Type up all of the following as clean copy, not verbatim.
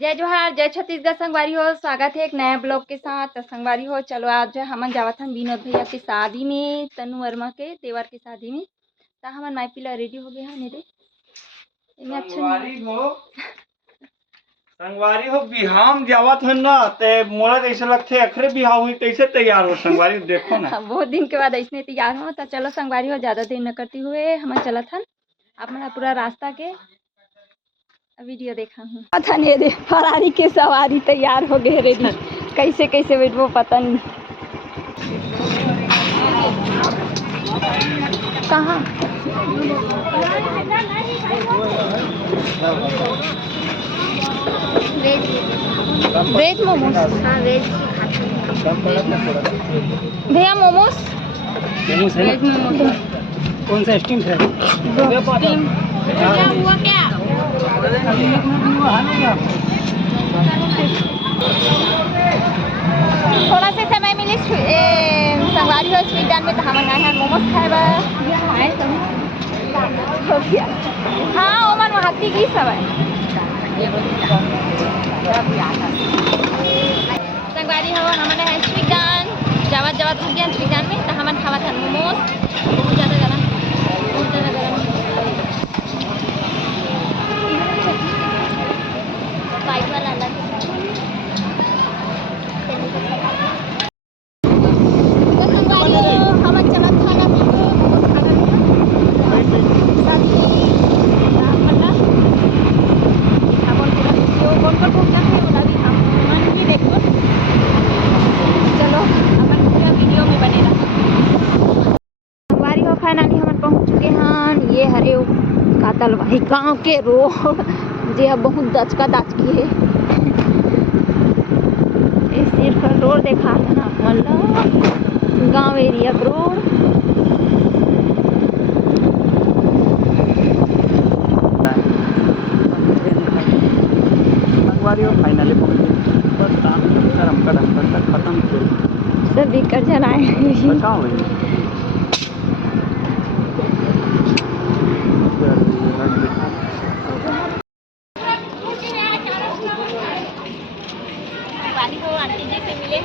जय जोहार, जय छत्तीसगढ़ संगवारी हो। स्वागत है एक नया ब्लॉग के साथ। तो संगवारी हो, चलो आज हमन जावत हन विनोद भैया की शादी में, तनु वर्मा के देवर की शादी में। तो हमन माई पिला रेडी हो गए हैं रे। इन्हें अच्छा संगवारी हो बिहाम जावत हन ना ते मोला ऐसा लगथे अखरे बिहाव हुई कैसे तैयार हो संगवारी देखो ना। बहुत दिन के बाद ऐसे तैयार हो। तो चलो संगवारी हो, ज्यादा देर न करती हुए हमन चलत हन। अपना पूरा रास्ता के वीडियो देखा हूँ। अच्छा नहीं दे फरारी के सवारी तैयार हो गए रेडी। कैसे कैसे बैठो पता नहीं। कहाँ वेज मोमोज। हाँ वेज भैया मोमोज। वेज मोमोज कौन सा स्टीम है? स्टीम हुआ क्या? थोड़ा सा समय मिले संगवारी हो स्वीट में तो हम आए हैं मोमोज खाए बा। हाँ ओमन वहाती की सब है संगवारी हो। हमने है स्वीटान जावत जावत हो गया स्वीटान में तो हमन खावा था मोमोज। बहुत ज़्यादा गरम, बहुत ज़्यादा गरम। वाइट वाला अलग है। तो संगवारी हो हमन चलत खाना मोमोज खाना फाइनली हम पहुंच चुके हैं। ये हरे कातल भाई गांव के रोड जे अब बहुत दचका दचकी है। इस सिर्फ रोड देखा है ना मतलब गांव एरिया रोड। फाइनली बस काम खत्म सब दिक्कत जलाए आंटी जी से मिले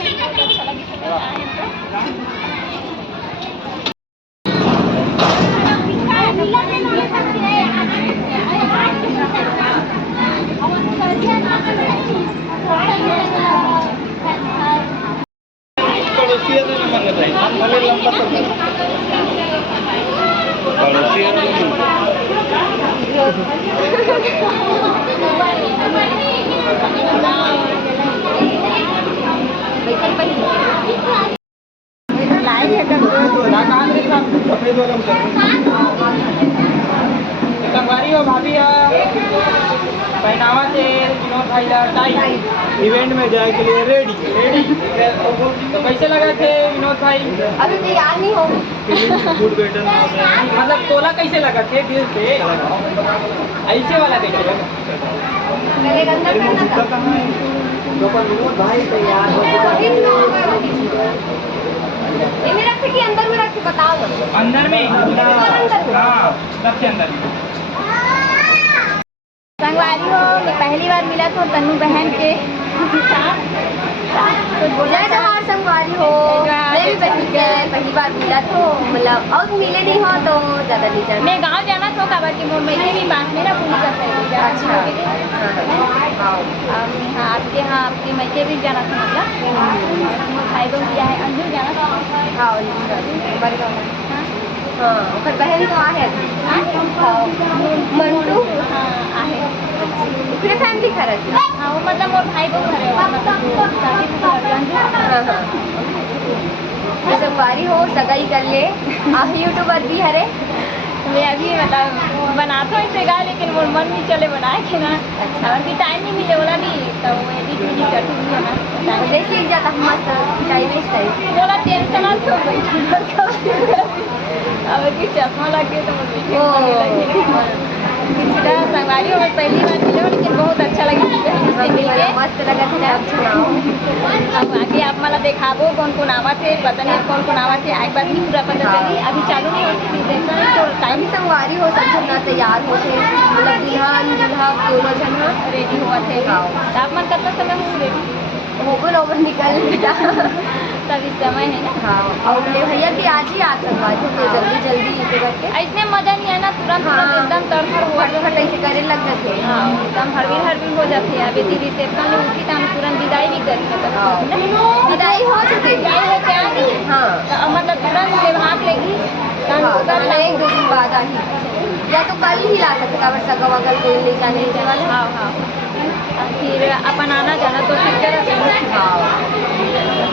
हैं। बहुत अच्छा संगवारी हो भाभी पहनावा से विनोद भाई टाई इवेंट में जाए के लिए रेडी तो कैसे लगा थे विनोद भाई? अभी तो याद नहीं हो गुड बेटर मतलब तोला कैसे लगा थे दिल से ऐसे वाला कैसे लगा? विनोद भाई तैयार रखे कि अंदर में रखे बताओ। अंदर में हाँ सबसे अंदर में। संगवारी हो मैं पहली बार मिला तो तन्नू बहन के जय जोहार संगवारी हो। पहली बार मिला तो मतलब और मिले नहीं हो तो ज़्यादा नहीं जाना। मैं गांव जाना तो काबर की मैंने भी बात मेरा पूरी कर सकती। अच्छा हाँ आपके आपके मैके भी जाना था मतलब भाई बहन दिया है अंजू जाना था। हाँ हाँ फिर बहन तो आहे मंटू हाँ आहे पूरे फैमिली खरच। हाँ वो मतलब मोर भाई बहू खरे संगवारी हो सगाई कर ले। आप यूट्यूबर भी हरे मैं अभी मतलब बनाता हूँ इसे गा लेकिन वो मन नहीं चले बनाए के ना। अच्छा और टाइम नहीं मिले बोला नहीं तो एडिट नहीं करती थी ना वैसे ही जाता मस्त टाइम वेस्ट करी बोला टेंशन हो गई अब की चश्मा लग गया तो संगवारी में पहली बार मिले हो, लेकिन बहुत अच्छा लगा से मिलके, मस्त लगा था। अब आगे आप मला देखाबो कौन कौन आवा थे, पता नहीं कौन कौन आवा थे, एक बार नहीं पूरा पता चली, अभी चालू नहीं होती देखना है तो टाइम संगवारी हो सब ना तैयार हो थे, मतलब दुल्हन दूल्हा दोनों जन रेडी हुआ थे। आप मन कितना समय हो रेडी होगल ओवर निकल गया तभी समय है ना। हाँ, और मेरे भैया की आज ही आज संगवारी तो जल्दी जल्दी इसे करके ऐसने मजा नहीं है ना, तुरंत तुरंत एकदम तड़फड़ फट ऐसे करे लग जाते हैं। हाँ, एकदम हड़बील हो जाती है। अभी दी रिसेप्शन में उठी तो हम तुरंत विदाई भी कर विदाई हो चुकी, विदाई हो क्या की। हाँ, तो मतलब तुरंत लेभाग लेगी, एक दो दिन बाद आई, या तो कल ही ला सकते का सगा वगल कोई ले जाने वाले। हाँ हाँ, फिर अपन आना जाना तो फिर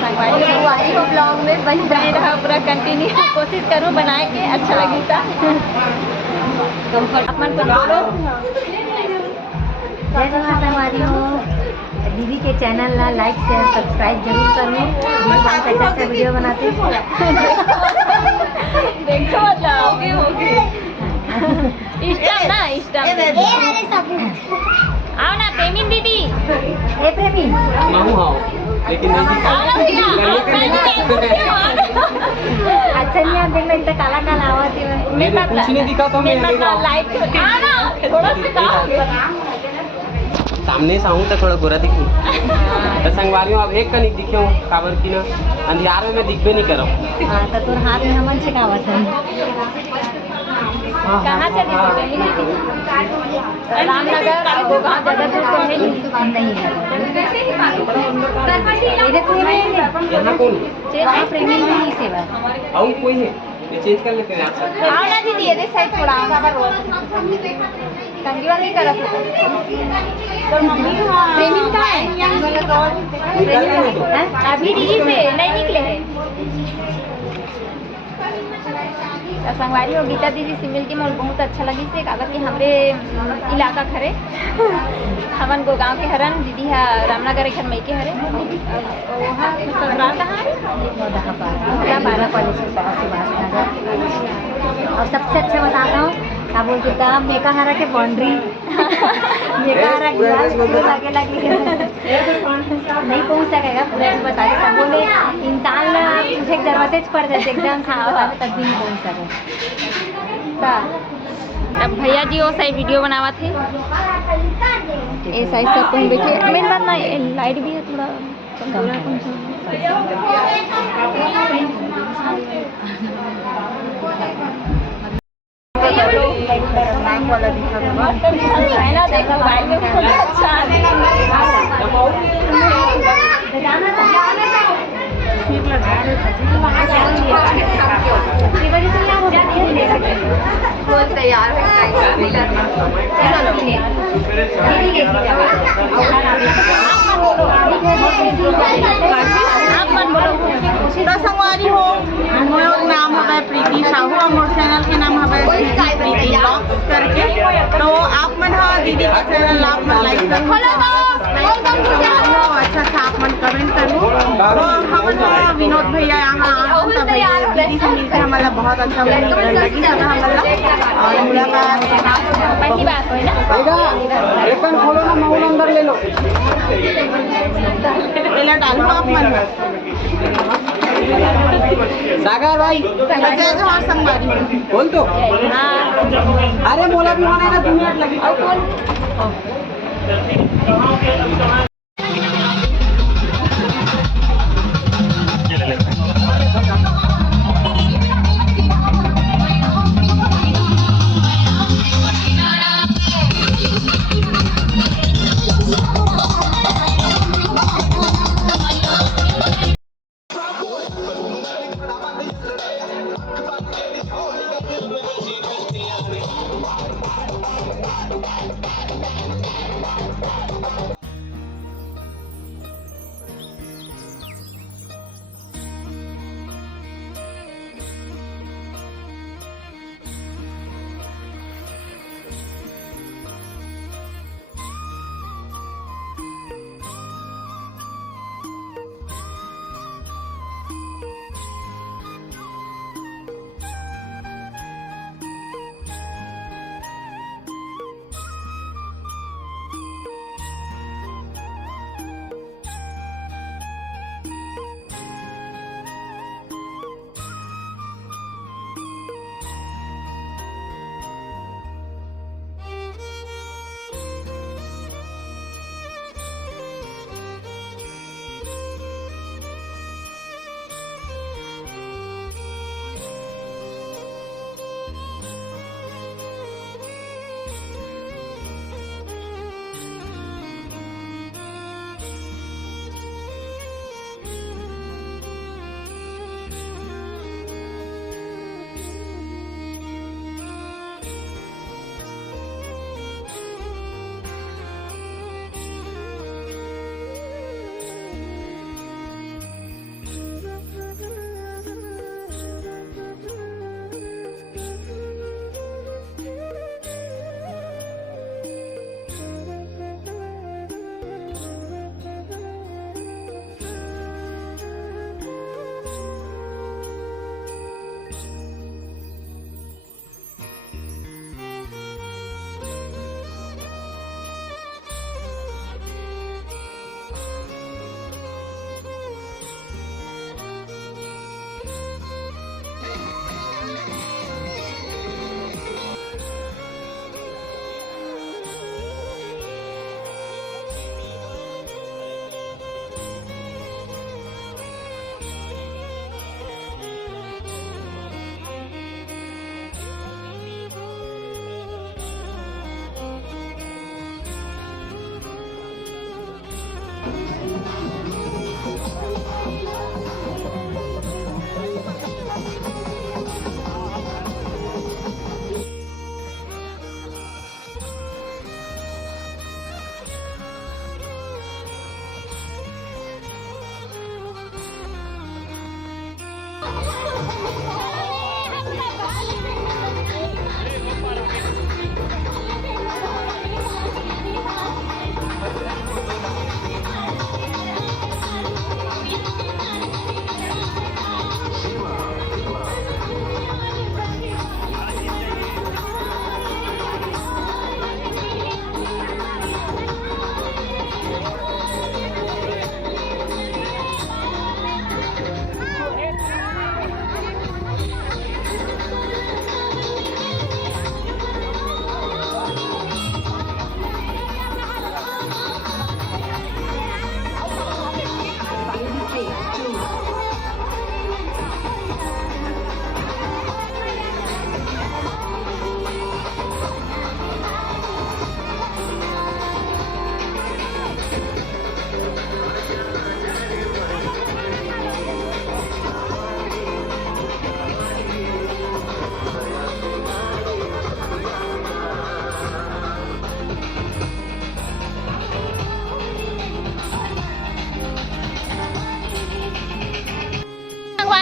संगवारी को ब्लॉग में बन रहा पूरा कंटिन्यू कोशिश करूँ बनाए के अच्छा लगी था। अपन तो बोलो जय जगह संगवारी हो, दीदी के चैनल ला लाइक शेयर सब्सक्राइब जरूर करो, अच्छा अच्छा वीडियो बनाते देखो इष्टम ना इष्टम आओ ना प्रेमी दीदी, ए प्रेमी मामू हाँ, लेकिन नहीं अच्छा नहीं आप देख लेते काला काला आवाज मेरे पास कुछ नहीं दिखा तो मैं लाइट आना थोड़ा सा सामने से आऊँ तो थोड़ा गोरा दिखूँ। तो संगवारी अब एक का नहीं दिखे हूँ काबर की ना अंधियार में मैं दिखबे नहीं करूँ। हाँ तो तुम हाथ में हमन छिकावत है कहाँ चली रामनगर गोगांव जगदपुर तो नहीं है यहाँ कौन प्रेमी नहीं सेवा और कोई है ये चेंज कर लेते हैं आपसे। आओ ना दीदी ये साइड थोड़ा कंगी वाली तरफ प्रेमी कहाँ है अभी दीदी से नहीं निकले हैं। संगवारी हो गीता दीदी से मिल के मुझे बहुत अच्छा लगी से कागज कि हमरे इलाका खरे हमन को गांव के हरन दीदी है रामनगर घर मई के हरे वहाँ ससुराल कहाँ 12 कॉलेज और सबसे अच्छा बताता हूँ क्या बोलते था मेका हरा के बाउंड्री मेका हरा आगे लगी नहीं पहुँच सकेगा पूरा बता के तब बोले इंसान मुझे जरूरत पड़ जाती एकदम था तब भी नहीं पहुँच सके। अब भैया जी वो सही वीडियो बनावा थे ऐसा ऐसा अपन देखिए मेरी बात ना लाइट भी है थोड़ा वाला दिखा देखो भाई में अच्छा तैयार तो संगवारी हो मोर नाम है प्रीति साहू और मोर चैनल के नाम है प्रीति ब्लॉग करके। तो आप मन दीदी के चैनल आप मन लाइक करो अच्छा अच्छा आप मन कमेंट करो। तो हम विनोद भैया यहाँ दीदी से मिलकर हमारा बहुत अच्छा लगी और मुलाकात पहली बात हो ना एक खोलो ना माहौल अंदर ले लो डालो आप मन सागर भाई जय जोहार संगवारी बोल तो हाँ अरे मोला भी होना है ना 2 मिनट लगी और कौन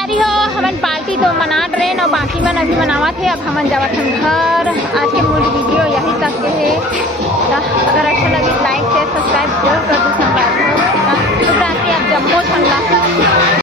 संगवारी हो हमन पार्टी तो मना रहे न, बाकी मन अभी मनावत थे। अब हमन जावत हम घर। आज के मूड वीडियो यही तक के है। अगर अच्छा लगे लाइक